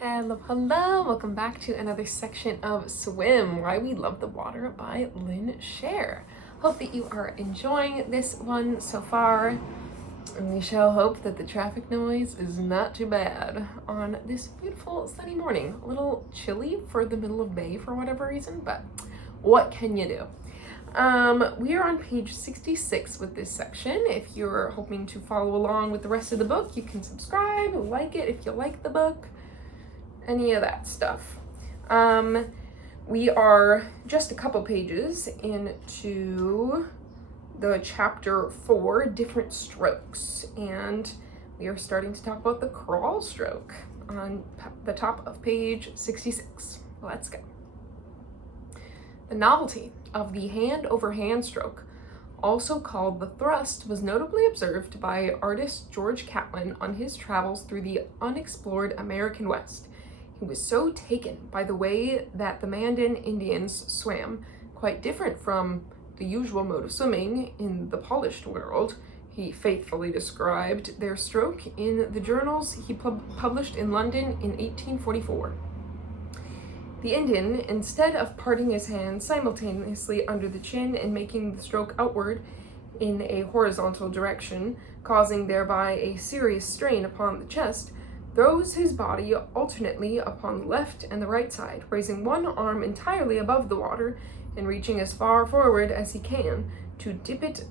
Hello, hello! Welcome back to another section of Swim, Why We Love the Water by Lynn Scher. Hope that you are enjoying this one so far, and we shall hope that the traffic noise is not too bad on this beautiful sunny morning. A little chilly for the middle of May for whatever reason, but what can you do? We are on page 66 with this section. If you're hoping to follow along with the rest of the book, you can subscribe, like it if you like the book, any of that stuff. We are just a couple pages into the chapter 4, different strokes, and we are starting to talk about the crawl stroke on the top of page 66. Let's go. The novelty of the hand-over-hand stroke, also called the thrust, was notably observed by artist George Catlin on his travels through the unexplored American West. He was so taken by the way that the Mandan Indians swam, quite different from the usual mode of swimming in the polished world. He faithfully described their stroke in the journals he published in London in 1844. The Indian, instead of parting his hands simultaneously under the chin and making the stroke outward in a horizontal direction, causing thereby a serious strain upon the chest, throws his body alternately upon the left and the right side, raising one arm entirely above the water and reaching as far forward as he can to dip it,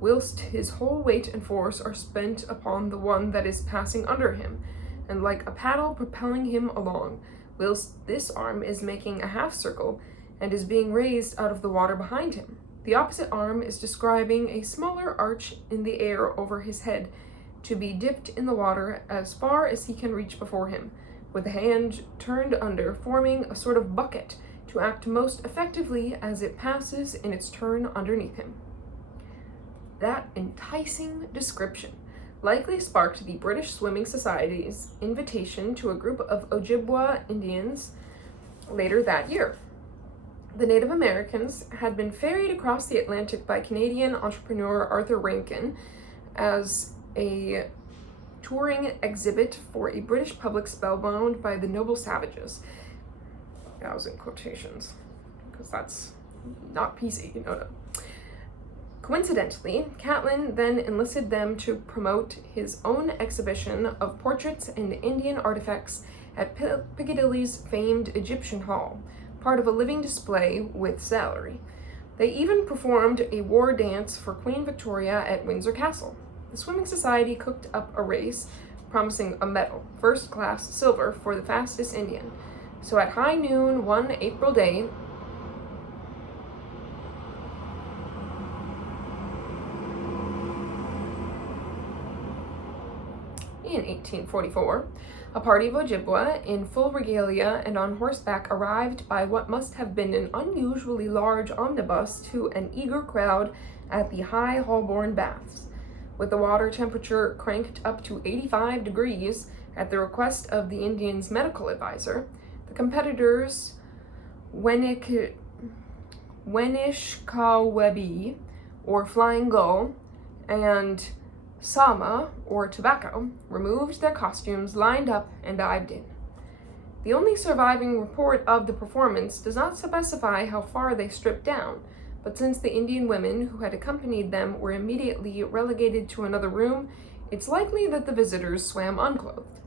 whilst his whole weight and force are spent upon the one that is passing under him, and like a paddle propelling him along, whilst this arm is making a half circle and is being raised out of the water behind him. The opposite arm is describing a smaller arch in the air over his head, to be dipped in the water as far as he can reach before him, with the hand turned under, forming a sort of bucket to act most effectively as it passes in its turn underneath him. That enticing description likely sparked the British Swimming Society's invitation to a group of Ojibwa Indians later that year. The Native Americans had been ferried across the Atlantic by Canadian entrepreneur Arthur Rankin as a touring exhibit for a British public spellbound by the noble savages. That was in quotations, because that's not PC, you know. Coincidentally, Catlin then enlisted them to promote his own exhibition of portraits and Indian artifacts at Piccadilly's famed Egyptian Hall, part of a living display with salary. They even performed a war dance for Queen Victoria at Windsor Castle. The Swimming Society cooked up a race promising a medal, first class silver, for the fastest Indian. So at high noon one April day, in 1844, a party of Ojibwa in full regalia and on horseback arrived by what must have been an unusually large omnibus to an eager crowd at the High Holborn Baths. With the water temperature cranked up to 85 degrees at the request of the Indians' medical advisor, the competitors Wenishkawebi, or Flying Gull, and Sama, or Tobacco, removed their costumes, lined up, and dived in. The only surviving report of the performance does not specify how far they stripped down, but since the Indian women who had accompanied them were immediately relegated to another room, it's likely that the visitors swam unclothed.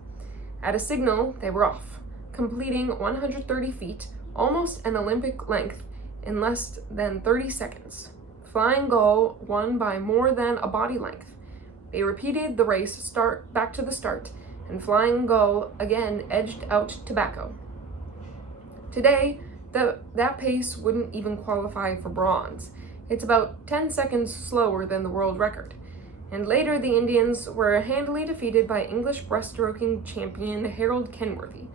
At a signal, they were off, completing 130 feet, almost an Olympic length, in less than 30 seconds. Flying Gull won by more than a body length. They repeated the race back to the start, and Flying Gull again edged out Tobacco. Today, that pace wouldn't even qualify for bronze. It's about 10 seconds slower than the world record. And later the Indians were handily defeated by English breaststroking champion Harold Kenworthy.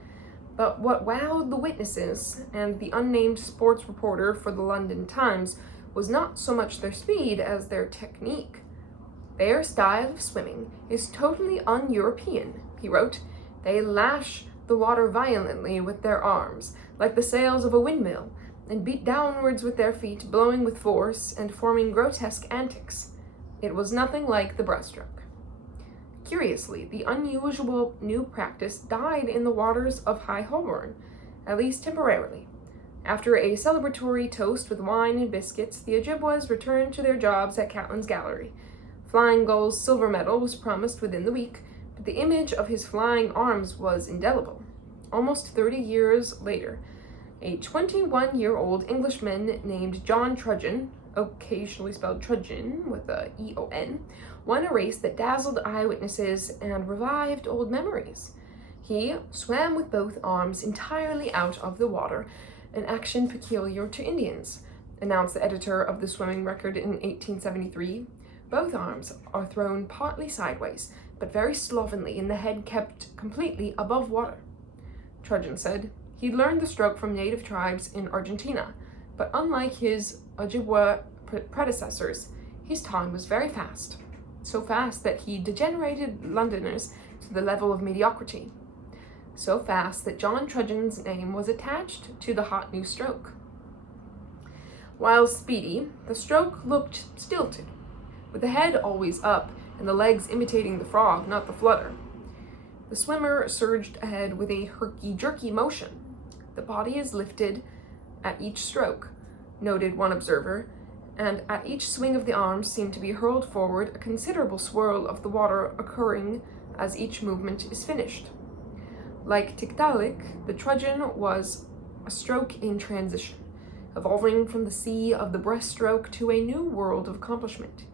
But what wowed the witnesses and the unnamed sports reporter for the London Times was not so much their speed as their technique. Their style of swimming is totally un-European, he wrote. They lash the water violently with their arms, like the sails of a windmill, and beat downwards with their feet, blowing with force and forming grotesque antics. It was nothing like the breaststroke. Curiously, the unusual new practice died in the waters of High Holborn, at least temporarily. After a celebratory toast with wine and biscuits, the Ojibwas returned to their jobs at Catlin's Gallery. Flying Gull's silver medal was promised within the week, but the image of his flying arms was indelible. Almost 30 years later, a 21-year-old Englishman named John Trudgeon, occasionally spelled Trudgeon with a E-O-N, won a race that dazzled eyewitnesses and revived old memories. He swam with both arms entirely out of the water, an action peculiar to Indians, announced the editor of the swimming record in 1873. Both arms are thrown partly sideways, but very slovenly, and the head kept completely above water. Trudgeon said he'd learned the stroke from native tribes in Argentina, but unlike his Ojibwa predecessors, his time was very fast, so fast that he degenerated Londoners to the level of mediocrity, so fast that John Trudgeon's name was attached to the hot new stroke. While speedy, the stroke looked stilted, with the head always up and the legs imitating the frog, not the flutter. The swimmer surged ahead with a herky-jerky motion. The body is lifted at each stroke, noted one observer, and at each swing of the arms seemed to be hurled forward, a considerable swirl of the water occurring as each movement is finished. Like Tiktaalik, the trudgeon was a stroke in transition, evolving from the sea of the breaststroke to a new world of accomplishment.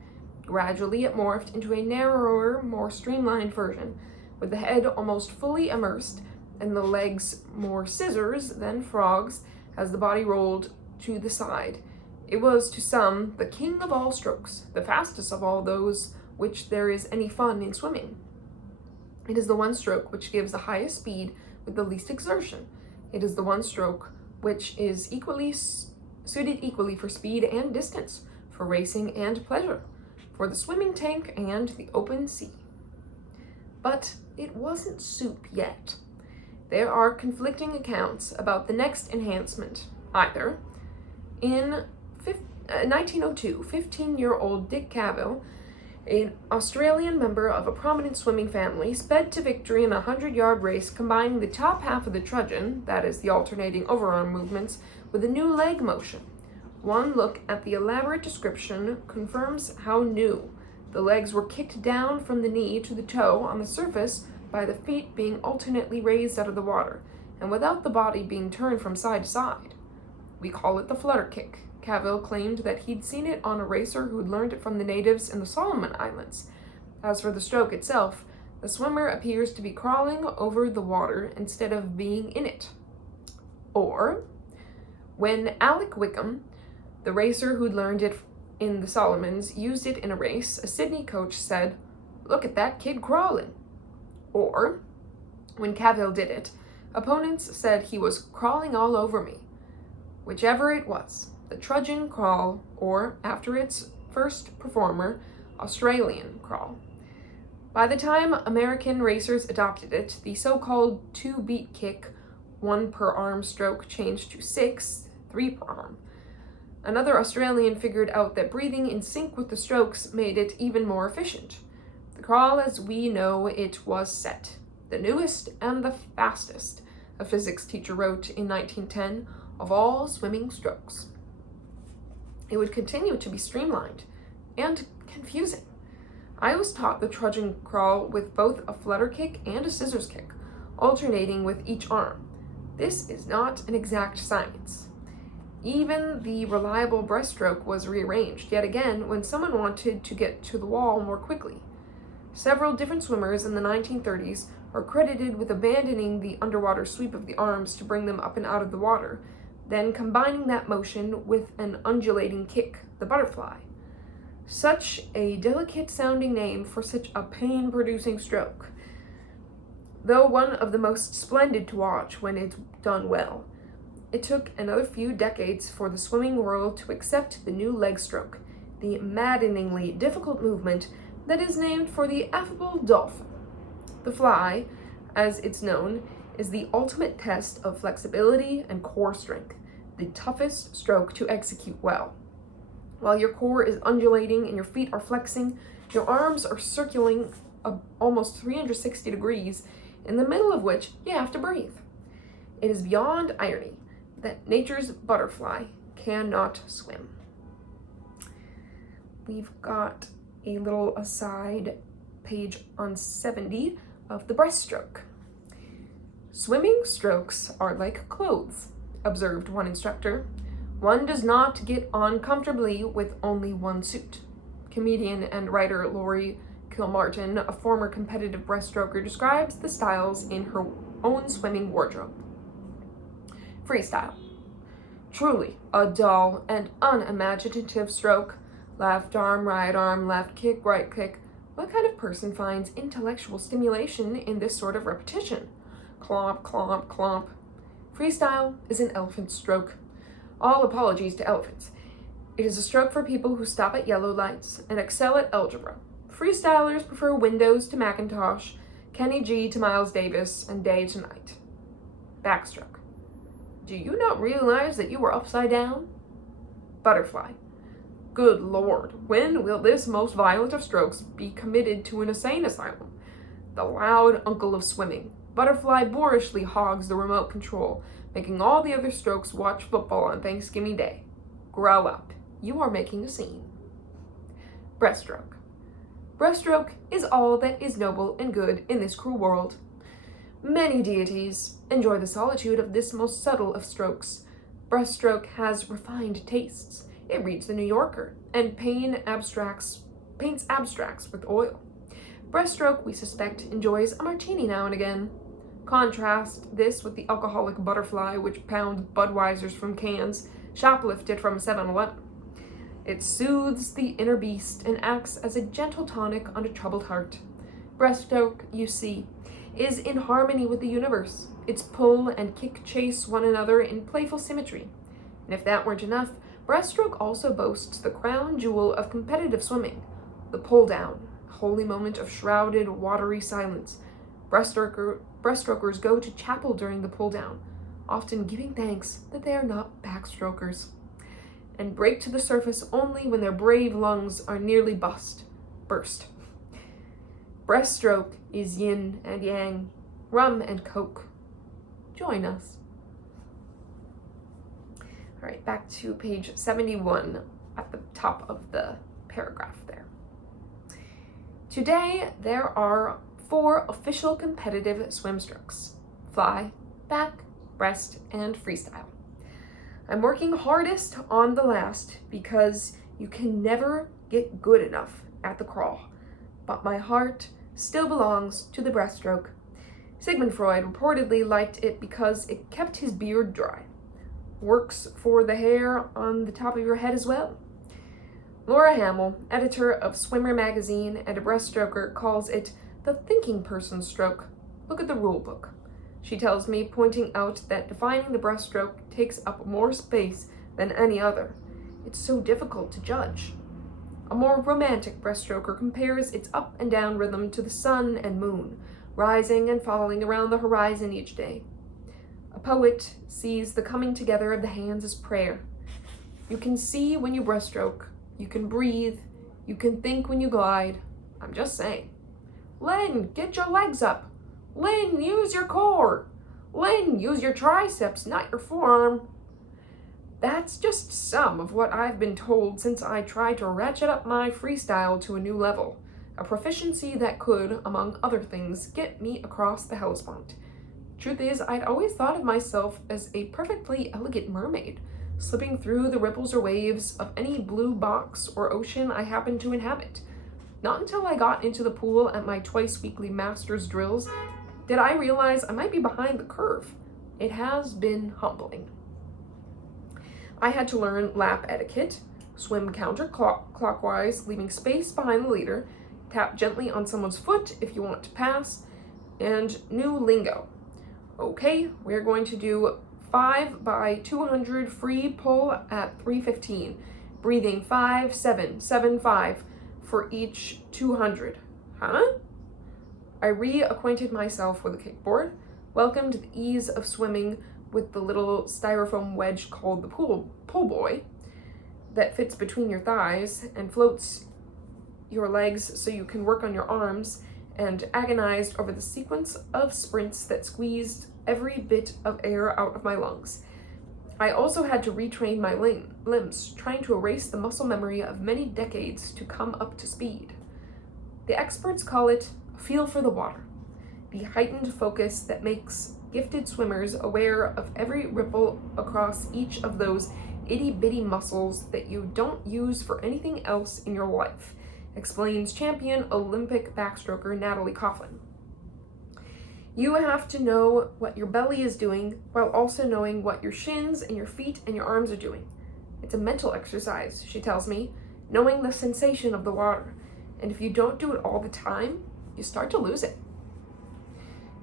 Gradually, it morphed into a narrower, more streamlined version, with the head almost fully immersed and the legs more scissors than frogs as the body rolled to the side. It was, to some, the king of all strokes, the fastest of all those which there is any fun in swimming. It is the one stroke which gives the highest speed with the least exertion. It is the one stroke which is suited equally for speed and distance, for racing and pleasure, for the swimming tank and the open sea. But it wasn't soup yet. There are conflicting accounts about the next enhancement. Either in 1902, 15-year-old Dick Cavell, an Australian member of a prominent swimming family, sped to victory in a 100-yard race combining the top half of the trudgeon, that is, the alternating overarm movements, with a new leg motion. One look at the elaborate description confirms how new. The legs were kicked down from the knee to the toe on the surface by the feet being alternately raised out of the water, and without the body being turned from side to side. We call it the flutter kick. Cavell claimed that he'd seen it on a racer who'd learned it from the natives in the Solomon Islands. As for the stroke itself, the swimmer appears to be crawling over the water instead of being in it. Or, when Alec Wickham, the racer who'd learned it in the Solomons, used it in a race, a Sydney coach said, "Look at that kid crawling." Or, when Cavell did it, opponents said he was crawling all over me. Whichever it was, the trudgeon crawl, or, after its first performer, Australian crawl. By the time American racers adopted it, the so-called two-beat kick, 1 per arm stroke, changed to 6, 3 per arm. Another Australian figured out that breathing in sync with the strokes made it even more efficient. The crawl as we know it was set, the newest and the fastest, a physics teacher wrote in 1910, of all swimming strokes. It would continue to be streamlined and confusing. I was taught the trudgeon crawl with both a flutter kick and a scissors kick, alternating with each arm. This is not an exact science. Even the reliable breaststroke was rearranged, yet again, when someone wanted to get to the wall more quickly. Several different swimmers in the 1930s are credited with abandoning the underwater sweep of the arms to bring them up and out of the water, then combining that motion with an undulating kick, the butterfly. Such a delicate-sounding name for such a pain-producing stroke, though one of the most splendid to watch when it's done well. It took another few decades for the swimming world to accept the new leg stroke, the maddeningly difficult movement that is named for the affable dolphin. The fly, as it's known, is the ultimate test of flexibility and core strength, the toughest stroke to execute well. While your core is undulating and your feet are flexing, your arms are circling almost 360 degrees, in the middle of which you have to breathe. It is beyond irony that nature's butterfly cannot swim. We've got a little aside page on 70 of the breaststroke. Swimming strokes are like clothes, observed one instructor. One does not get on comfortably with only one suit. Comedian and writer Lori Kilmartin, a former competitive breaststroker, describes the styles in her own swimming wardrobe. Freestyle. Truly a dull and unimaginative stroke. Left arm, left kick, right kick. What kind of person finds intellectual stimulation in this sort of repetition? Clomp, clomp, clomp. Freestyle is an elephant stroke. All apologies to elephants. It is a stroke for people who stop at yellow lights and excel at algebra. Freestylers prefer Windows to Macintosh, Kenny G to Miles Davis, and day to night. Backstroke. Do you not realize that you were upside down? Butterfly. Good Lord, when will this most violent of strokes be committed to an insane asylum? The loud uncle of swimming. Butterfly boorishly hogs the remote control, making all the other strokes watch football on Thanksgiving Day. Grow up. You are making a scene. Breaststroke. Breaststroke is all that is noble and good in this cruel world. Many deities enjoy the solitude of this most subtle of strokes. Breaststroke has refined tastes. It reads the New Yorker and paints abstracts with oil. Breaststroke, we suspect, enjoys a martini now and again. Contrast this with the alcoholic butterfly which pounds Budweisers from cans, shoplifted from 7-Eleven. It soothes the inner beast and acts as a gentle tonic on a troubled heart. Breaststroke, you see, is in harmony with the universe. Its pull and kick chase one another in playful symmetry. And if that weren't enough, breaststroke also boasts the crown jewel of competitive swimming, the pull down, holy moment of shrouded, watery silence. Breaststrokers go to chapel during the pull down, often giving thanks that they are not backstrokers, and break to the surface only when their brave lungs are nearly burst. Breaststroke is yin and yang, rum and coke. Join us. All right, back to page 71 at the top of the paragraph there. Today, there are 4 official competitive swim strokes: fly, back, breast, and freestyle. I'm working hardest on the last because you can never get good enough at the crawl, but my heart still belongs to the breaststroke. Sigmund Freud reportedly liked it because it kept his beard dry. Works for the hair on the top of your head as well. Laura Hamill, editor of Swimmer magazine and a breaststroker, calls it the thinking person's stroke. Look at the rule book. She tells me, pointing out that defining the breaststroke takes up more space than any other. It's so difficult to judge. A more romantic breaststroker compares its up and down rhythm to the sun and moon, rising and falling around the horizon each day. A poet sees the coming together of the hands as prayer. You can see when you breaststroke, you can breathe, you can think when you glide. I'm just saying. Lynn, get your legs up. Lynn, use your core. Lynn, use your triceps, not your forearm. That's just some of what I've been told since I tried to ratchet up my freestyle to a new level, a proficiency that could, among other things, get me across the Hellespont. Truth is, I'd always thought of myself as a perfectly elegant mermaid, slipping through the ripples or waves of any blue box or ocean I happened to inhabit. Not until I got into the pool at my twice-weekly master's drills did I realize I might be behind the curve. It has been humbling. I had to learn lap etiquette, swim counterclockwise, leaving space behind the leader, tap gently on someone's foot if you want to pass, and new lingo. Okay, we're going to do 5 by 200 free pull at 3:15, breathing 5, 7, 7, 5 for each 200. Huh? I reacquainted myself with a kickboard, welcomed the ease of swimming with the little styrofoam wedge called the pull boy that fits between your thighs and floats your legs so you can work on your arms, and agonized over the sequence of sprints that squeezed every bit of air out of my lungs. I also had to retrain my limbs, trying to erase the muscle memory of many decades to come up to speed. The experts call it a feel for the water, the heightened focus that makes gifted swimmers aware of every ripple across each of those itty-bitty muscles that you don't use for anything else in your life, explains champion Olympic backstroker Natalie Coughlin. You have to know what your belly is doing while also knowing what your shins and your feet and your arms are doing. It's a mental exercise, she tells me, knowing the sensation of the water. And if you don't do it all the time, you start to lose it.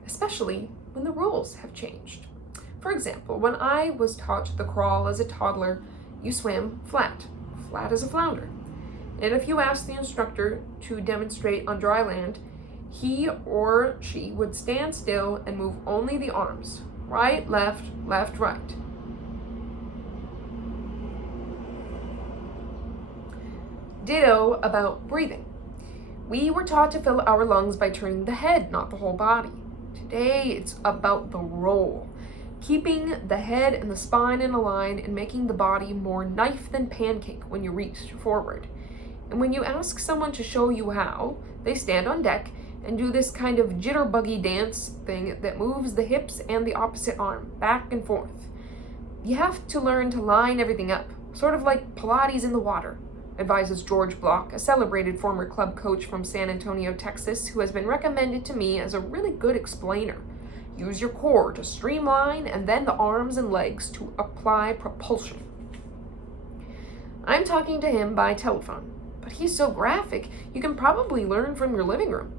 Especially when the rules have changed. For example, when I was taught the crawl as a toddler, you swam flat as a flounder. And if you asked the instructor to demonstrate on dry land, he or she would stand still and move only the arms. Right, left, right. Ditto about breathing. We were taught to fill our lungs by turning the head, not the whole body. Today, it's about the roll. Keeping the head and the spine in a line and making the body more knife than pancake when you reach forward. And when you ask someone to show you how, they stand on deck and do this kind of jitterbuggy dance thing that moves the hips and the opposite arm back and forth. You have to learn to line everything up, sort of like Pilates in the water, advises George Block, a celebrated former club coach from San Antonio, Texas, who has been recommended to me as a really good explainer. Use your core to streamline and then the arms and legs to apply propulsion. I'm talking to him by telephone, but he's so graphic, you can probably learn from your living room.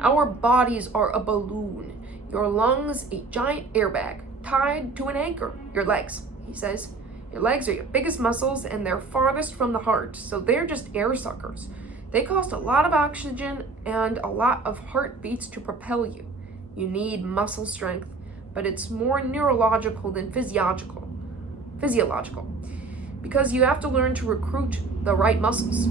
Our bodies are a balloon, your lungs a giant airbag tied to an anchor, your legs, he says. Your legs are your biggest muscles and they're farthest from the heart, so they're just air suckers. They cost a lot of oxygen and a lot of heartbeats to propel you. You need muscle strength, but it's more neurological than physiological, because you have to learn to recruit the right muscles.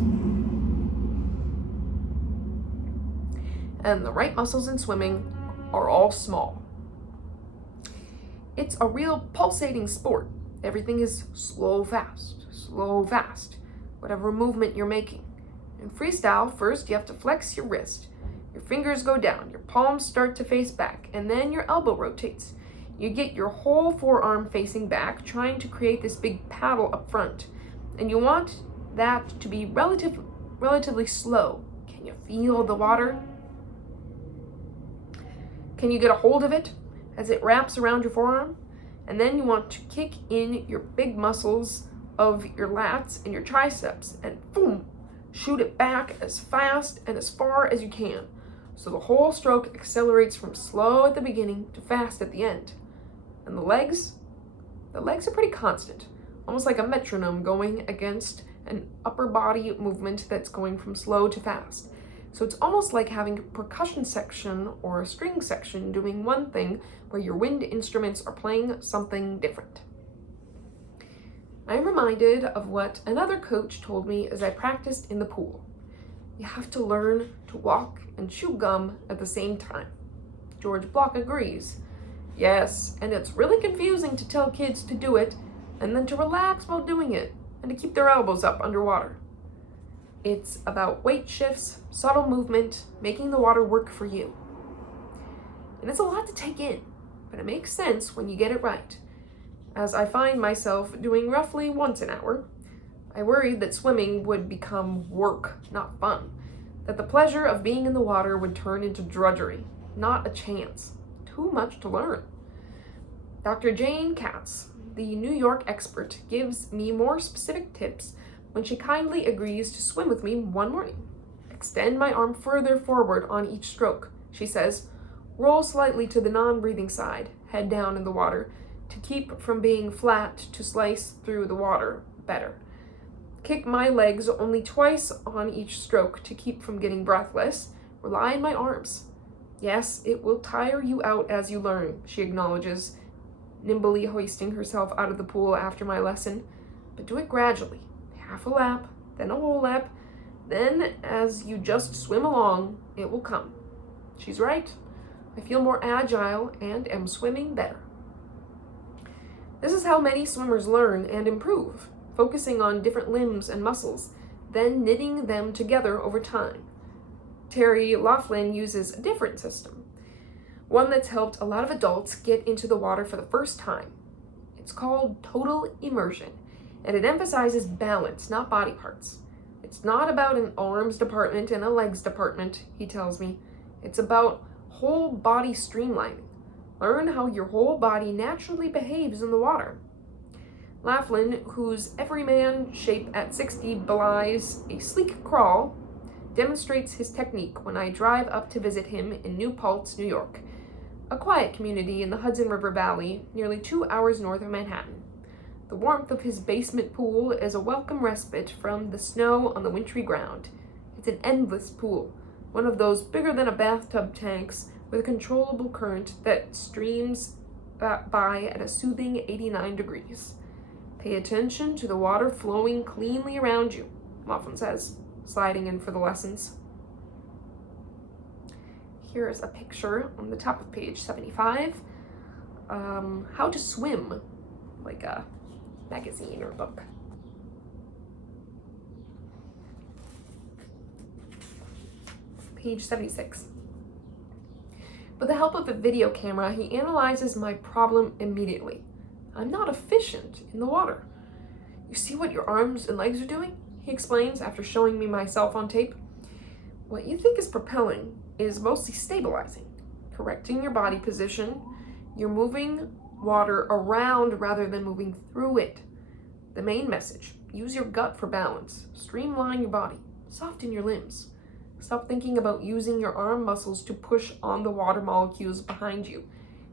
And the right muscles in swimming are all small. It's a real pulsating sport. Everything is slow, fast, whatever movement you're making. In freestyle, first you have to flex your wrist. Your fingers go down, your palms start to face back, and then your elbow rotates. You get your whole forearm facing back, trying to create this big paddle up front. And you want that to be relatively slow. Can you feel the water? Can you get a hold of it as it wraps around your forearm? And then you want to kick in your big muscles of your lats and your triceps and boom, shoot it back as fast and as far as you can. So the whole stroke accelerates from slow at the beginning to fast at the end. And the legs are pretty constant, almost like a metronome going against an upper body movement that's going from slow to fast. So it's almost like having a percussion section or a string section doing one thing where your wind instruments are playing something different. I'm reminded of what another coach told me as I practiced in the pool. You have to learn to walk and chew gum at the same time. George Block agrees. Yes, and it's really confusing to tell kids to do it and then to relax while doing it and to keep their elbows up underwater. It's about weight shifts, subtle movement, making the water work for you. And it's a lot to take in, but it makes sense when you get it right. As I find myself doing roughly once an hour, I worried that swimming would become work, not fun. That the pleasure of being in the water would turn into drudgery, not a chance. Too much to learn. Dr. Jane Katz, the New York expert, gives me more specific tips when she kindly agrees to swim with me one morning. Extend my arm further forward on each stroke, she says. Roll slightly to the non-breathing side, head down in the water, to keep from being flat to slice through the water better. Kick my legs only twice on each stroke to keep from getting breathless. Rely on my arms. Yes, it will tire you out as you learn, she acknowledges, nimbly hoisting herself out of the pool after my lesson. But do it gradually. Half a lap, then a whole lap, then as you just swim along, it will come. She's right. I feel more agile and am swimming better. This is how many swimmers learn and improve, focusing on different limbs and muscles, then knitting them together over time. Terry Laughlin uses a different system, one that's helped a lot of adults get into the water for the first time. It's called total immersion, and it emphasizes balance, not body parts. It's not about an arms department and a legs department, he tells me. It's about whole body streamlining. Learn how your whole body naturally behaves in the water. Laughlin, whose everyman shape at 60 belies a sleek crawl, demonstrates his technique when I drive up to visit him in New Paltz, New York, a quiet community in the Hudson River Valley, nearly 2 hours north of Manhattan. The warmth of his basement pool is a welcome respite from the snow on the wintry ground. It's an endless pool, one of those bigger than a bathtub tanks with a controllable current that streams by at a soothing 89 degrees. Pay attention to the water flowing cleanly around you, Laughlin says, sliding in for the lessons. Here is a picture on the top of page 75. How to swim, like a magazine or book. Page 76. With the help of a video camera, he analyzes my problem immediately. I'm not efficient in the water. You see what your arms and legs are doing? He explains after showing me myself on tape. What you think is propelling is mostly stabilizing, correcting your body position. You're moving water around rather than moving through it. The main message, use your gut for balance, streamline your body, soften your limbs. Stop thinking about using your arm muscles to push on the water molecules behind you,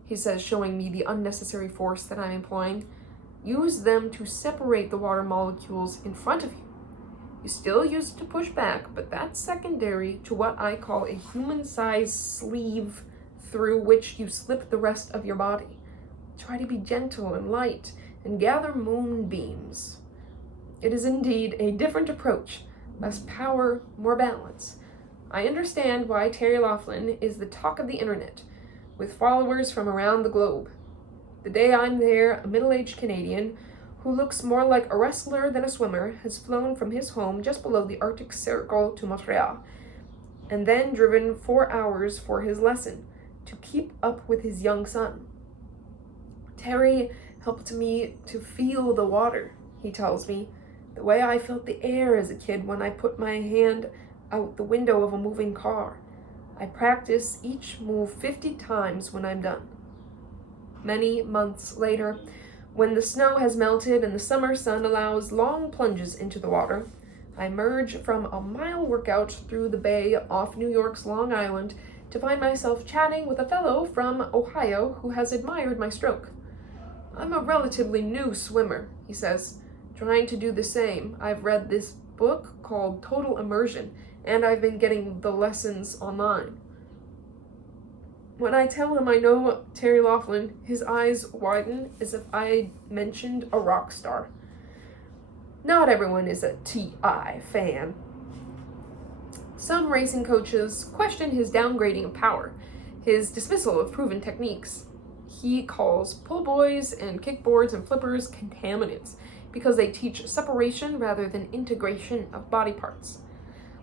he says, showing me the unnecessary force that I'm employing. Use them to separate the water molecules in front of you. You still use it to push back, but that's secondary to what I call a human-sized sleeve through which you slip the rest of your body. Try to be gentle and light and gather moonbeams. It is indeed a different approach, less power, more balance. I understand why Terry Laughlin is the talk of the internet, with followers from around the globe. The day I'm there, a middle-aged Canadian who looks more like a wrestler than a swimmer has flown from his home just below the Arctic Circle to Montreal, and then driven 4 hours for his lesson to keep up with his young son. Terry helped me to feel the water, he tells me, the way I felt the air as a kid when I put my hand out the window of a moving car. I practice each move 50 times when I'm done. Many months later, when the snow has melted and the summer sun allows long plunges into the water, I emerge from a mile workout through the bay off New York's Long Island to find myself chatting with a fellow from Ohio who has admired my stroke. I'm a relatively new swimmer, he says, trying to do the same. I've read this book called Total Immersion, and I've been getting the lessons online. When I tell him I know Terry Laughlin, his eyes widen as if I mentioned a rock star. Not everyone is a TI fan. Some racing coaches question his downgrading of power, his dismissal of proven techniques. He calls pull buoys and kickboards and flippers contaminants because they teach separation rather than integration of body parts.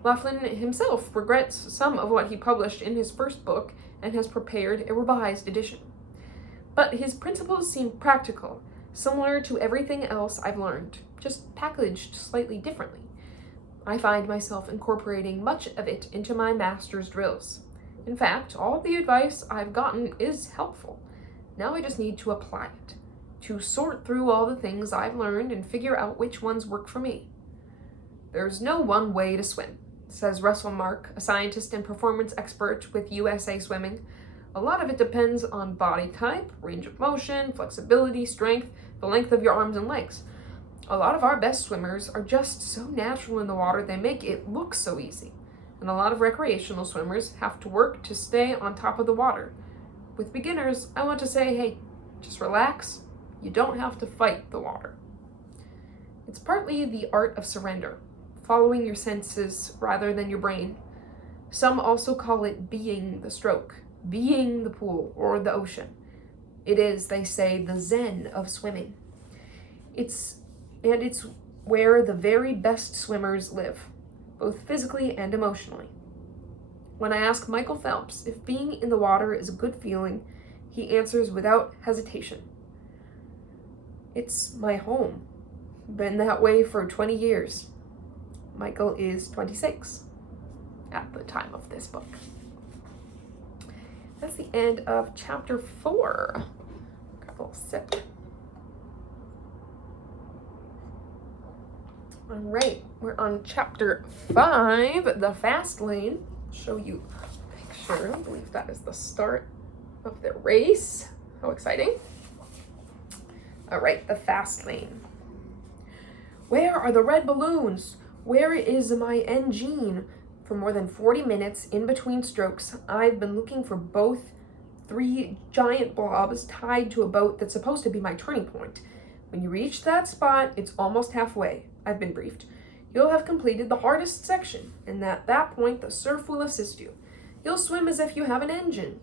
Laughlin himself regrets some of what he published in his first book and has prepared a revised edition. But his principles seem practical, similar to everything else I've learned, just packaged slightly differently. I find myself incorporating much of it into my master's drills. In fact, all the advice I've gotten is helpful. Now I just need to apply it, to sort through all the things I've learned and figure out which ones work for me. There's no one way to swim, says Russell Mark, a scientist and performance expert with USA Swimming. A lot of it depends on body type, range of motion, flexibility, strength, the length of your arms and legs. A lot of our best swimmers are just so natural in the water they make it look so easy. And a lot of recreational swimmers have to work to stay on top of the water. With beginners, I want to say, hey, just relax. You don't have to fight the water. It's partly the art of surrender, following your senses rather than your brain. Some also call it being the stroke, being the pool or the ocean. It is, they say, the zen of swimming. It's where the very best swimmers live, both physically and emotionally. When I ask Michael Phelps if being in the water is a good feeling, he answers without hesitation. It's my home. Been that way for 20 years. Michael is 26 at the time of this book. That's the end of chapter 4. Got a little sip. All right, we're on chapter 5, the fast lane. I'll show you a picture. I believe that is the start of the race. How exciting. All right, the fast lane. Where are the red balloons? Where is my engine? For more than 40 minutes in between strokes, I've been looking for both 3 giant blobs tied to a boat that's supposed to be my turning point. When you reach that spot, it's almost halfway, I've been briefed. You'll have completed the hardest section, and at that point, the surf will assist you. You'll swim as if you have an engine.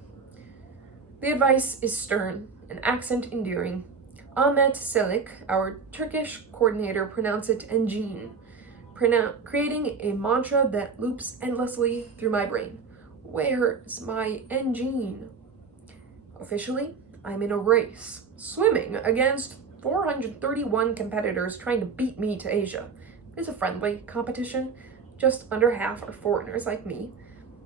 The advice is stern, an accent endearing. Ahmet Selik, our Turkish coordinator, pronounced it engine, creating a mantra that loops endlessly through my brain. Where's my engine? Officially, I'm in a race, swimming against 431 competitors trying to beat me to Asia. It's a friendly competition. Just under half are foreigners like me,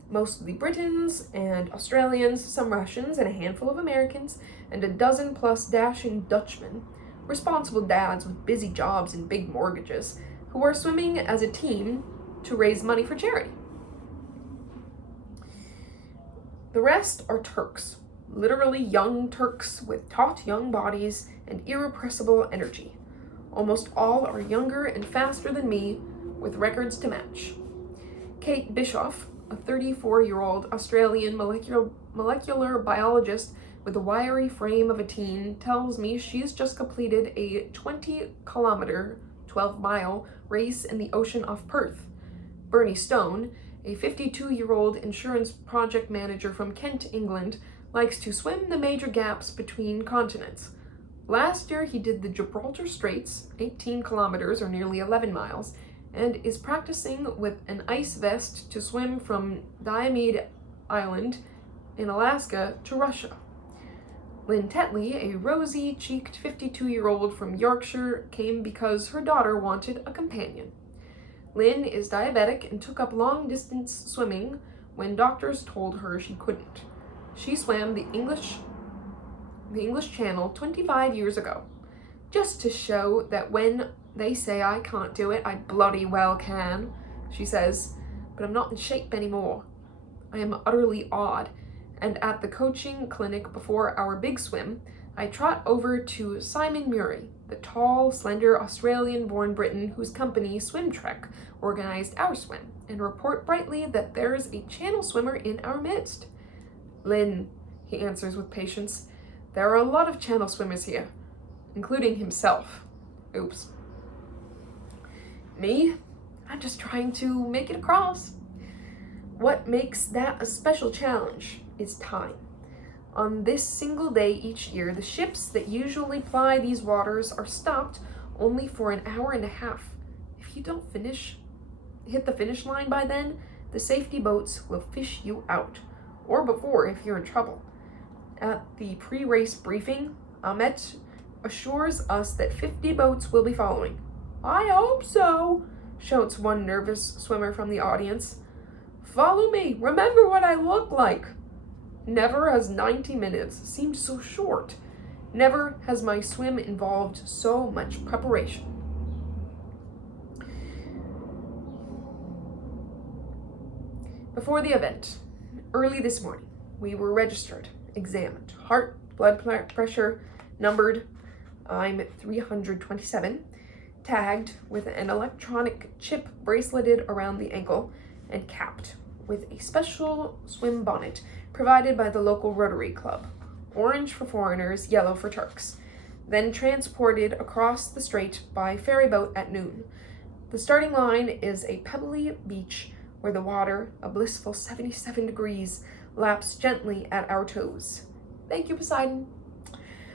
mostly Britons and Australians, some Russians, and a handful of Americans, and a dozen plus dashing Dutchmen, responsible dads with busy jobs and big mortgages, who are swimming as a team to raise money for charity. The rest are Turks, literally young Turks with taut young bodies and irrepressible energy. Almost all are younger and faster than me, with records to match. Kate Bischoff, a 34-year-old Australian molecular biologist with the wiry frame of a teen, tells me she's just completed a 20-kilometer, 12-mile race in the ocean off Perth. Bernie Stone, a 52-year-old insurance project manager from Kent, England, likes to swim the major gaps between continents. Last year he did the Gibraltar Straits, 18 kilometers or nearly 11 miles, and is practicing with an ice vest to swim from Diomede Island in Alaska to Russia. Lynn Tetley, a rosy-cheeked 52-year-old from Yorkshire, came because her daughter wanted a companion. Lynn is diabetic and took up long-distance swimming when doctors told her she couldn't. She swam the English Channel 25 years ago, just to show that when they say I can't do it, I bloody well can, she says, but I'm not in shape anymore. I am utterly odd, and at the coaching clinic before our big swim, I trot over to Simon Murray, the tall, slender Australian-born Briton whose company, Swim Trek, organized our swim, and report brightly that there's a channel swimmer in our midst. Lynn, he answers with patience, there are a lot of channel swimmers here, including himself. Oops. Me? I'm just trying to make it across. What makes that a special challenge is time. On this single day each year, the ships that usually ply these waters are stopped only for an hour and a half. If you don't hit the finish line by then, the safety boats will fish you out, or before if you're in trouble. At the pre-race briefing, Ahmet assures us that 50 boats will be following. I hope so, shouts one nervous swimmer from the audience. Follow me, remember what I look like. Never has 90 minutes seemed so short. Never has my swim involved so much preparation. Before the event, early this morning, we were registered, examined, heart, blood pressure, numbered, I'm 327, tagged with an electronic chip braceleted around the ankle, and capped with a special swim bonnet provided by the local Rotary Club, orange for foreigners, yellow for Turks, then transported across the strait by ferry boat at noon. The starting line is a pebbly beach where the water, a blissful 77 degrees, laps gently at our toes. Thank you, Poseidon.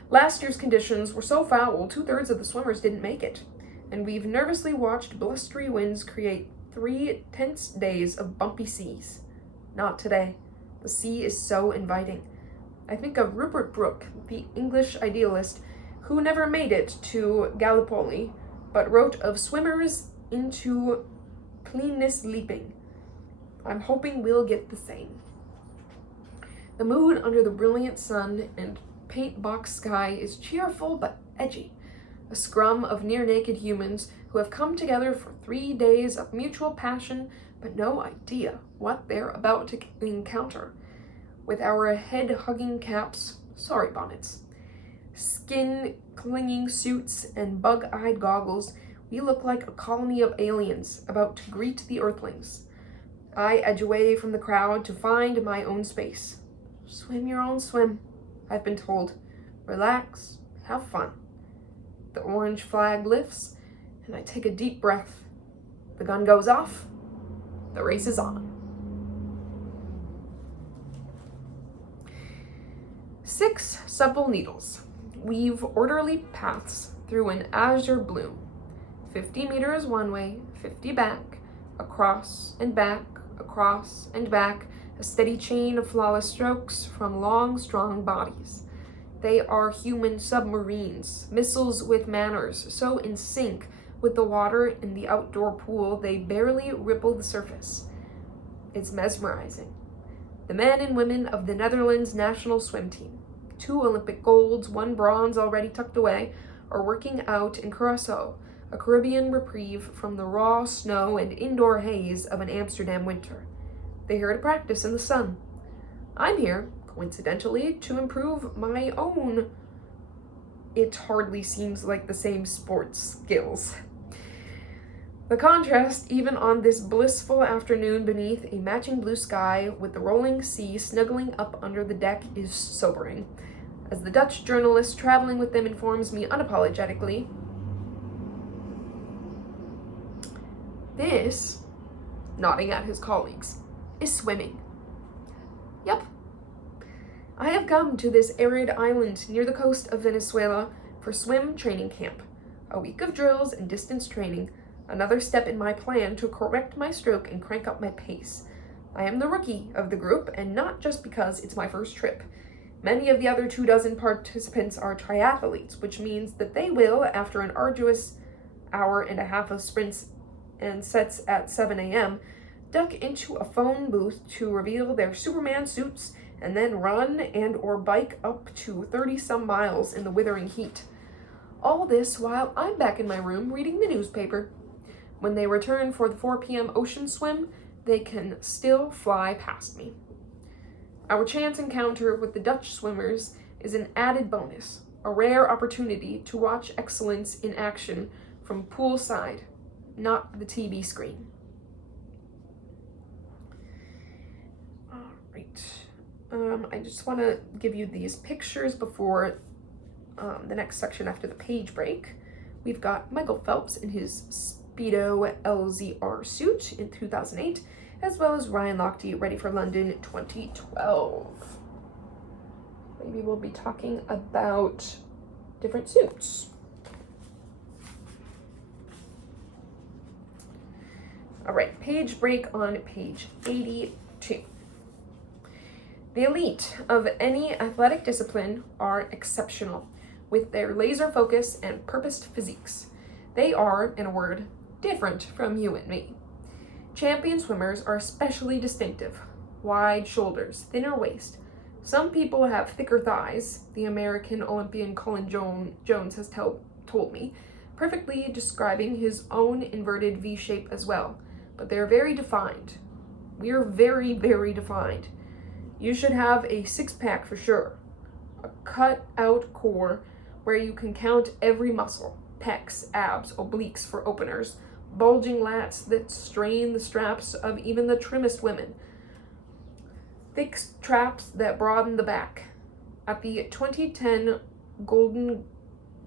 Last year's conditions were so foul, 2/3 of the swimmers didn't make it, and we've nervously watched blustery winds create 3 tense days of bumpy seas. Not today. The sea is so inviting. I think of Rupert Brooke, the English idealist, who never made it to Gallipoli, but wrote of swimmers into plainness leaping. I'm hoping we'll get the same. The mood under the brilliant sun and paint box sky is cheerful but edgy. A scrum of near-naked humans who have come together for 3 days of mutual passion but no idea what they're about to encounter. With our head-hugging caps, sorry bonnets, skin-clinging suits, and bug-eyed goggles, we look like a colony of aliens about to greet the Earthlings. I edge away from the crowd to find my own space. Swim your own swim, I've been told. Relax, have fun. The orange flag lifts, and I take a deep breath. The gun goes off. The race is on. 6 supple needles weave orderly paths through an azure bloom. 50 meters one way, 50 back, across and back, across and back, a steady chain of flawless strokes from long, strong bodies. They are human submarines, missiles with manners, so in sync with the water in the outdoor pool they barely ripple the surface. It's mesmerizing. The men and women of the Netherlands national swim team, 2 Olympic golds, 1 bronze already tucked away, are working out in Curaçao, a Caribbean reprieve from the raw snow and indoor haze of an Amsterdam winter. They're here to practice in the sun. I'm here, coincidentally, to improve my own, it hardly seems like the same sports skills. The contrast, even on this blissful afternoon beneath a matching blue sky with the rolling sea snuggling up under the deck, is sobering. As the Dutch journalist traveling with them informs me unapologetically, this, nodding at his colleagues, is swimming. Yep. I have come to this arid island near the coast of Venezuela for swim training camp. A week of drills and distance training, another step in my plan to correct my stroke and crank up my pace. I am the rookie of the group, and not just because it's my first trip. Many of the other 24 participants are triathletes, which means that they will, after an arduous hour and a half of sprints and sets at 7 a.m., duck into a phone booth to reveal their Superman suits and then run and or bike up to 30-some miles in the withering heat. All this while I'm back in my room reading the newspaper. When they return for the 4 p.m. ocean swim, they can still fly past me. Our chance encounter with the Dutch swimmers is an added bonus, a rare opportunity to watch excellence in action from poolside, not the TV screen. All right. I just want to give you these pictures before the next section after the page break. We've got Michael Phelps in his Speedo LZR suit in 2008, as well as Ryan Lochte ready for London 2012. Maybe we'll be talking about different suits. All right, page break on page 82. The elite of any athletic discipline are exceptional, with their laser focus and purposed physiques. They are, in a word, different from you and me. Champion swimmers are especially distinctive. Wide shoulders, thinner waist. Some people have thicker thighs, the American Olympian Colin Jones has told me, perfectly describing his own inverted V shape as well. But they're very defined. We're very, very defined. You should have a 6-pack for sure. A cut-out core where you can count every muscle. Pecs, abs, obliques for openers. Bulging lats that strain the straps of even the trimmest women. Thick traps that broaden the back. At the 2010 Golden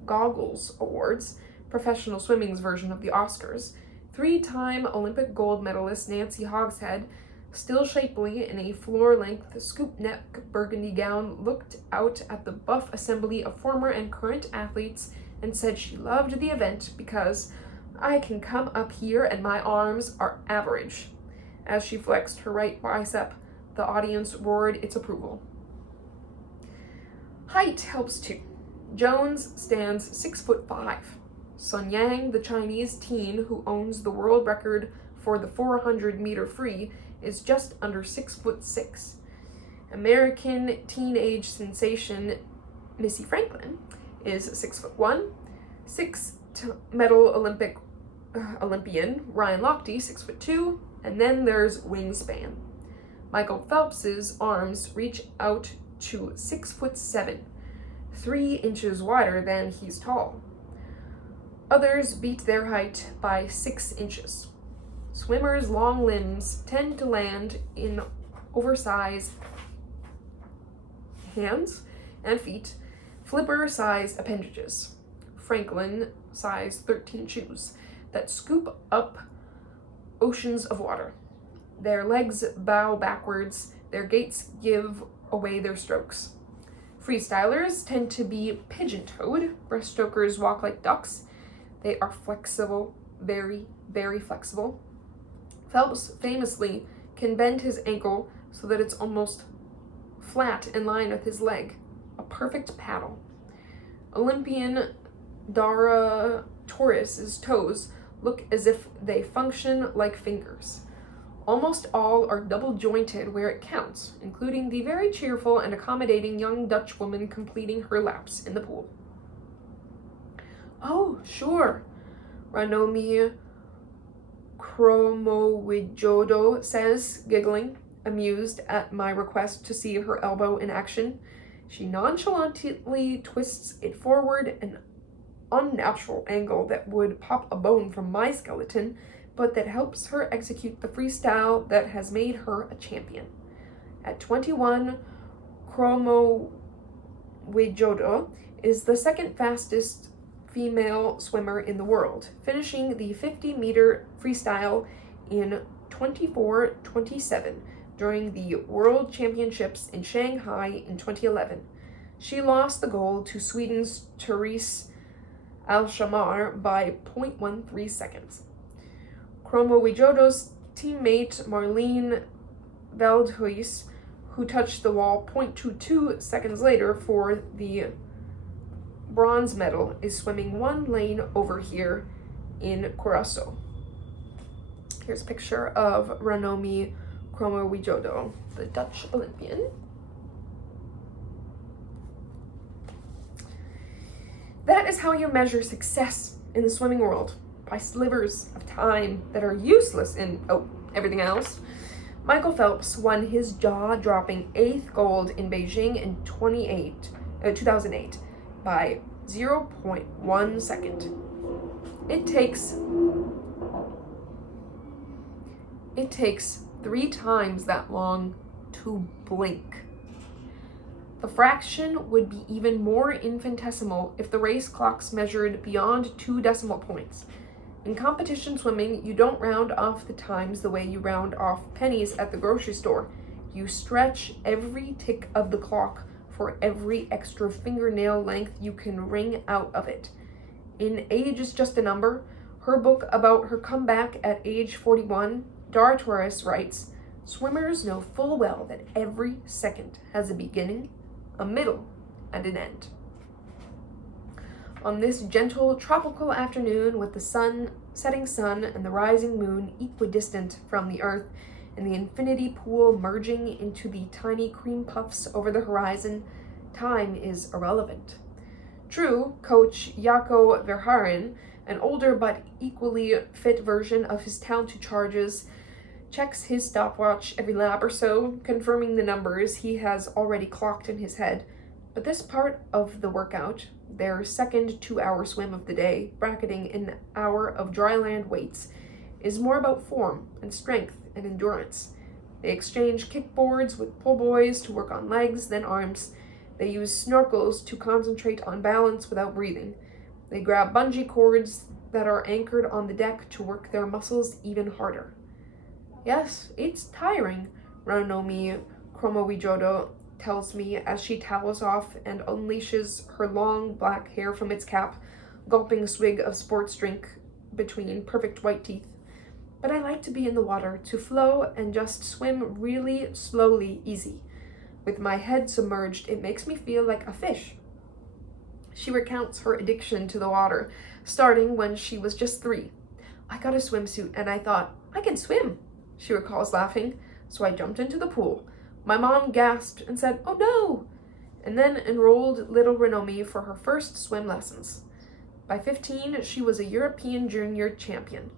Goggles Awards, professional swimming's version of the Oscars, Three-time Olympic gold medalist Nancy Hogshead, still shapely in a floor-length scoop-neck burgundy gown, looked out at the buff assembly of former and current athletes and said she loved the event because I can come up here and my arms are average. As she flexed her right bicep, the audience roared its approval. Height helps too. Jones stands 6'5". Sun Yang, the Chinese teen who owns the world record for the 400-meter free, is just under 6'6". American teenage sensation Missy Franklin is 6'1". Six-medal Olympian Ryan Lochte, 6'2", and then there's wingspan. Michael Phelps's arms reach out to 6'7", 3 inches wider than he's tall. Others beat their height by 6 inches. Swimmers' long limbs tend to land in oversized hands and feet, flipper-sized appendages, Franklin-sized 13 shoes, that scoop up oceans of water. Their legs bow backwards, their gaits give away their strokes. Freestylers tend to be pigeon-toed, breaststrokers walk like ducks. They are flexible, very, very flexible. Phelps famously can bend his ankle so that it's almost flat in line with his leg, a perfect paddle. Olympian Dara Torres's toes look as if they function like fingers. Almost all are double-jointed where it counts, including the very cheerful and accommodating young Dutch woman completing her laps in the pool. Oh, sure, Ranomi Kromowidjodo says, giggling, amused at my request to see her elbow in action. She nonchalantly twists it forward, an unnatural angle that would pop a bone from my skeleton, but that helps her execute the freestyle that has made her a champion. At 21, Kromowidjodo is the second fastest female swimmer in the world, finishing the 50-meter freestyle in 24:27 during the World Championships in Shanghai in 2011. She lost the gold to Sweden's Therese Alshammar by 0.13 seconds. Kromowidjodo's teammate Marlene Veldhuis, who touched the wall 0.22 seconds later for the bronze medal, is swimming one lane over here in Curaçao. Here's a picture of Ranomi Kromowidjodo, the Dutch Olympian. That is how you measure success in the swimming world, by slivers of time that are useless in, everything else. Michael Phelps won his jaw-dropping 8th gold in Beijing in 2008 by 0.1 second. It takes 3 times that long to blink. The fraction would be even more infinitesimal if the race clocks measured beyond 2 decimal points. In competition swimming, you don't round off the times the way you round off pennies at the grocery store. You stretch every tick of the clock for every extra fingernail length you can wring out of it. In Age is Just a Number, her book about her comeback at age 41, Dara Torres writes, "Swimmers know full well that every second has a beginning, a middle, and an end." On this gentle tropical afternoon with the setting sun and the rising moon equidistant from the earth and the infinity pool merging into the tiny cream puffs over the horizon, time is irrelevant. True, coach Jaco Verhaeren, an older but equally fit version of his talented charges, checks his stopwatch every lap or so, confirming the numbers he has already clocked in his head. But this part of the workout, their second 2-hour swim of the day, bracketing an hour of dryland weights, is more about form and strength and endurance. They exchange kickboards with pull boys to work on legs, then arms. They use snorkels to concentrate on balance without breathing. They grab bungee cords that are anchored on the deck to work their muscles even harder. Yes, it's tiring, Ranomi Chromowijodo tells me as she towels off and unleashes her long black hair from its cap, gulping a swig of sports drink between perfect white teeth. But I like to be in the water, to flow and just swim really slowly, easy. With my head submerged, it makes me feel like a fish. She recounts her addiction to the water, starting when she was just 3. I got a swimsuit and I thought, I can swim, she recalls laughing, so I jumped into the pool. My mom gasped and said, oh no, and then enrolled little Ranomi for her first swim lessons. By 15, she was a European junior champion.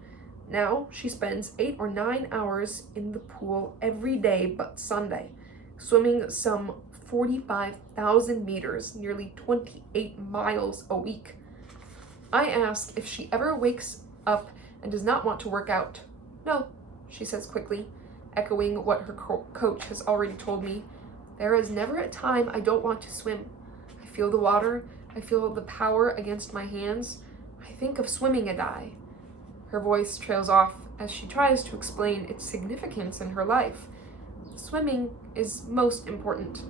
Now she spends 8 or 9 hours in the pool every day but Sunday, swimming some 45,000 meters, nearly 28 miles a week. I ask if she ever wakes up and does not want to work out. No, she says quickly, echoing what her coach has already told me. There is never a time I don't want to swim. I feel the water. I feel the power against my hands. I think of swimming and die. Her voice trails off as she tries to explain its significance in her life. Swimming is most important.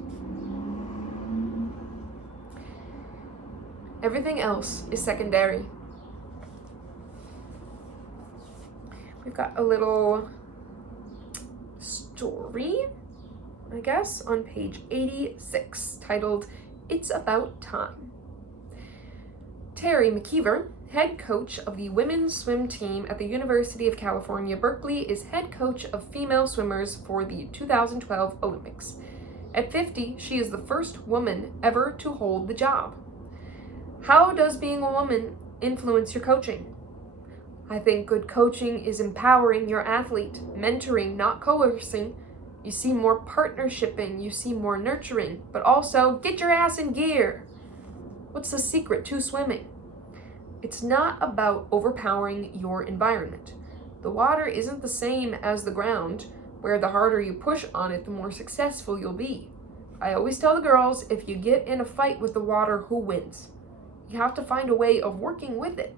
Everything else is secondary. We've got a little story, I guess, on page 86, titled, It's About Time. Terry McKeever, head coach of the women's swim team at the University of California, Berkeley, is head coach of female swimmers for the 2012 Olympics. At 50, she is the first woman ever to hold the job. How does being a woman influence your coaching? I think good coaching is empowering your athlete, mentoring, not coercing. You see more partnershiping, you see more nurturing, but also get your ass in gear. What's the secret to swimming? It's not about overpowering your environment. The water isn't the same as the ground, where the harder you push on it, the more successful you'll be. I always tell the girls, if you get in a fight with the water, who wins? You have to find a way of working with it.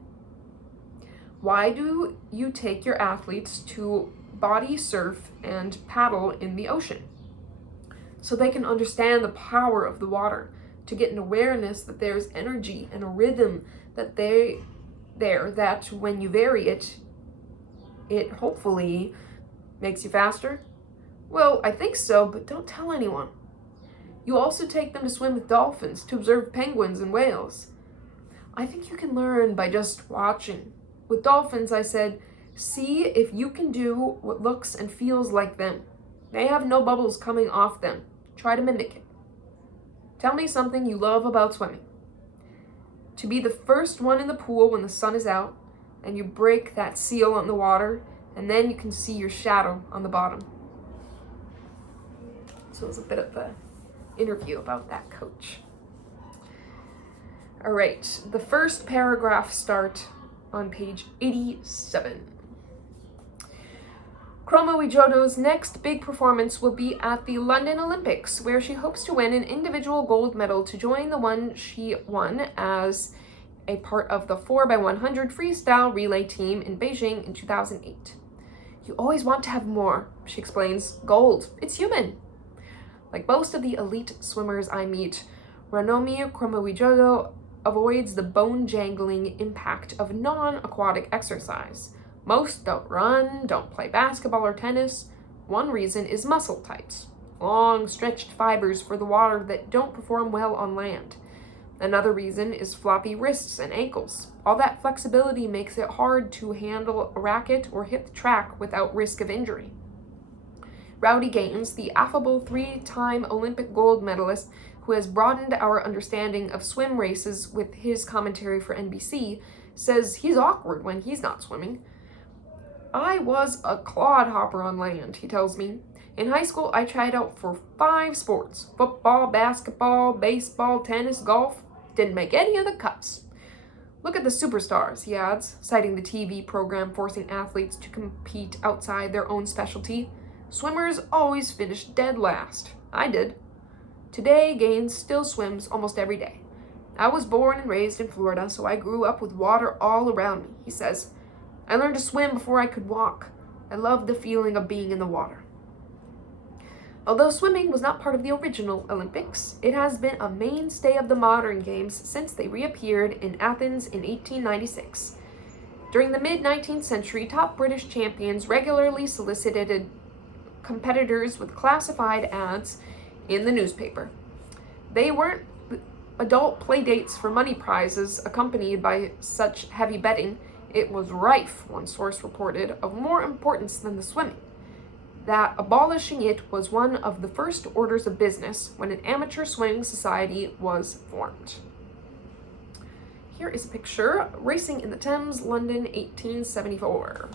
Why do you take your athletes to body surf and paddle in the ocean? So they can understand the power of the water, to get an awareness that there's energy and a rhythm that that when you vary it, it hopefully makes you faster. Well, I think so, but don't tell anyone. You also take them to swim with dolphins, to observe penguins and whales. I think you can learn by just watching. With dolphins, I said, see if you can do what looks and feels like them. They have no bubbles coming off them. Try to mimic it. Tell me something you love about swimming. To be the first one in the pool when the sun is out, and you break that seal on the water, and then you can see your shadow on the bottom. So it was a bit of an interview about that coach. All right, the first paragraph start on page 87. Chromowijodo's next big performance will be at the London Olympics, where she hopes to win an individual gold medal to join the one she won as a part of the 4x100 freestyle relay team in Beijing in 2008. You always want to have more, she explains. Gold, it's human. Like most of the elite swimmers I meet, Ranomi Chromowijodo avoids the bone-jangling impact of non-aquatic exercise. Most don't run, don't play basketball or tennis. One reason is muscle types, long stretched fibers for the water that don't perform well on land. Another reason is floppy wrists and ankles. All that flexibility makes it hard to handle a racket or hit the track without risk of injury. Rowdy Gaines, the affable 3-time Olympic gold medalist who has broadened our understanding of swim races with his commentary for NBC, says he's awkward when he's not swimming. I was a clodhopper on land, he tells me. In high school, I tried out for 5 sports: football, basketball, baseball, tennis, golf. Didn't make any of the cuts. Look at the superstars, he adds, citing the TV program forcing athletes to compete outside their own specialty. Swimmers always finish dead last. I did. Today, Gaines still swims almost every day. I was born and raised in Florida, so I grew up with water all around me, he says. I learned to swim before I could walk. I loved the feeling of being in the water. Although swimming was not part of the original Olympics, it has been a mainstay of the modern games since they reappeared in Athens in 1896. During the mid-19th century, top British champions regularly solicited competitors with classified ads in the newspaper. They weren't adult play dates for money prizes accompanied by such heavy betting. It was rife, one source reported, of more importance than the swimming. That abolishing it was one of the first orders of business when an amateur swimming society was formed. Here is a picture, racing in the Thames, London, 1874.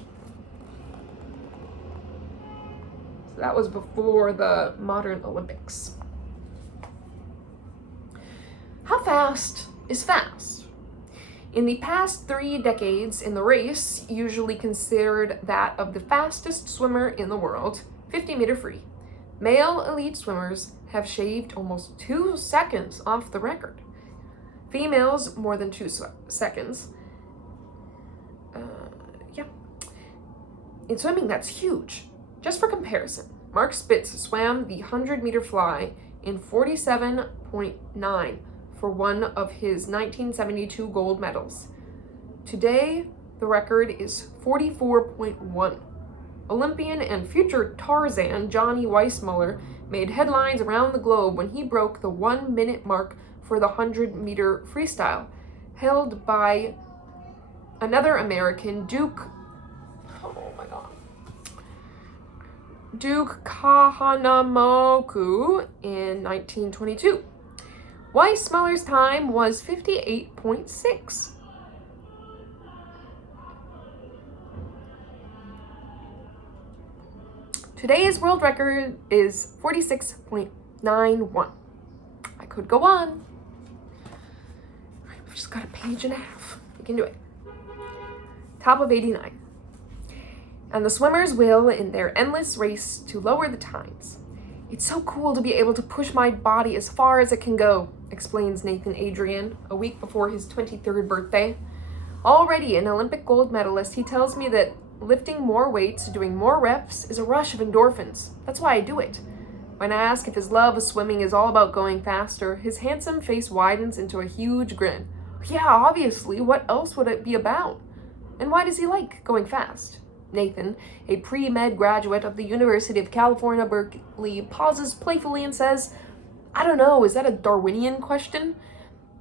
So that was before the modern Olympics. How fast is fast? In the past 3 decades in the race, usually considered that of the fastest swimmer in the world, 50-meter free, male elite swimmers have shaved almost 2 seconds off the record. Females, more than 2 seconds. In swimming, that's huge. Just for comparison, Mark Spitz swam the 100-meter fly in 47.9 for one of his 1972 gold medals. Today, the record is 44.1. Olympian and future Tarzan Johnny Weissmuller made headlines around the globe when he broke the 1-minute mark for the 100-meter freestyle, held by another American, Duke Kahanamoku in 1922. Weissmuller's time was 58.6. Today's world record is 46.91. I could go on. We've just got a page and a half. We can do it. Top of 89. And the swimmers will in their endless race to lower the times. It's so cool to be able to push my body as far as it can go, explains Nathan Adrian a week before his 23rd birthday. Already an Olympic gold medalist, he tells me that lifting more weights, doing more reps, is a rush of endorphins. That's why I do it. When I ask if his love of swimming is all about going faster, his handsome face widens into a huge grin. Yeah, obviously, what else would it be about? And why does he like going fast? Nathan, a pre-med graduate of the University of California, Berkeley, pauses playfully and says, I don't know, is that a Darwinian question?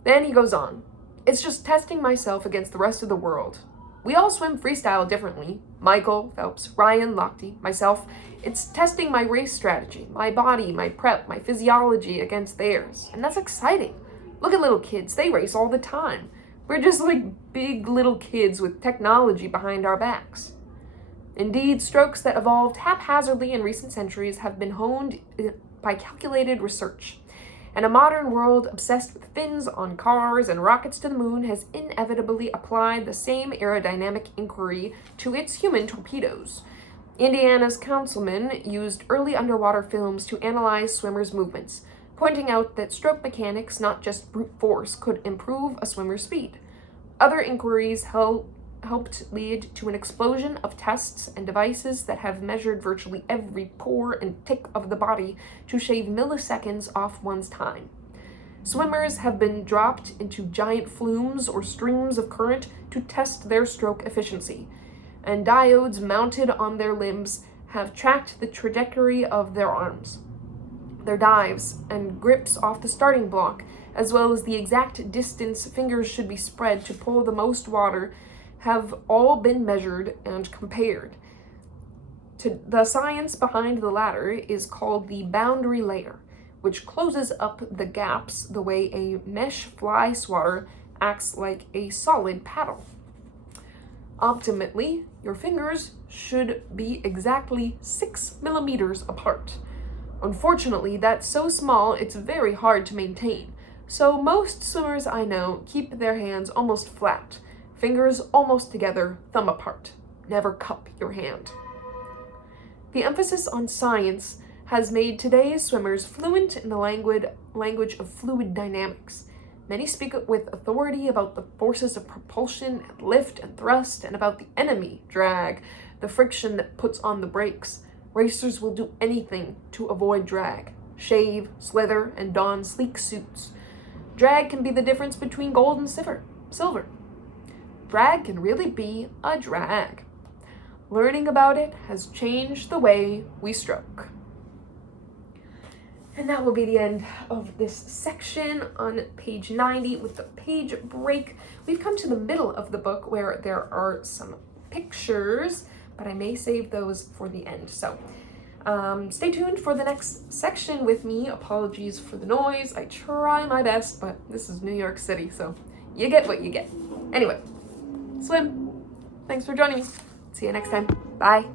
Then he goes on. It's just testing myself against the rest of the world. We all swim freestyle differently. Michael, Phelps, Ryan, Lochte, myself. It's testing my race strategy, my body, my prep, my physiology against theirs. And that's exciting. Look at little kids, they race all the time. We're just like big little kids with technology behind our backs. Indeed, strokes that evolved haphazardly in recent centuries have been honed by calculated research. And a modern world obsessed with fins on cars and rockets to the moon has inevitably applied the same aerodynamic inquiry to its human torpedoes. Indiana's councilman used early underwater films to analyze swimmers' movements, pointing out that stroke mechanics, not just brute force, could improve a swimmer's speed. Other inquiries helped lead to an explosion of tests and devices that have measured virtually every pore and tick of the body to shave milliseconds off one's time. Swimmers have been dropped into giant flumes or streams of current to test their stroke efficiency, and diodes mounted on their limbs have tracked the trajectory of their arms, their dives, and grips off the starting block, as well as the exact distance fingers should be spread to pull the most water, have all been measured and compared. The science behind the latter is called the boundary layer, which closes up the gaps the way a mesh fly swatter acts like a solid paddle. Optimally, your fingers should be exactly 6 millimeters apart. Unfortunately, that's so small it's very hard to maintain, so most swimmers I know keep their hands almost flat, fingers almost together, thumb apart. Never cup your hand. The emphasis on science has made today's swimmers fluent in the language of fluid dynamics. Many speak with authority about the forces of propulsion and lift and thrust, and about the enemy, drag, the friction that puts on the brakes. Racers will do anything to avoid drag. Shave, slither, and don sleek suits. Drag can be the difference between gold and silver. Drag can really be a drag. Learning about it has changed the way we stroke. And that will be the end of this section on page 90 with the page break. We've come to the middle of the book where there are some pictures, but I may save those for the end. So stay tuned for the next section with me. Apologies for the noise. I try my best, but this is New York City, so you get what you get. Anyway, swim. Thanks for joining me. See you next time. Bye.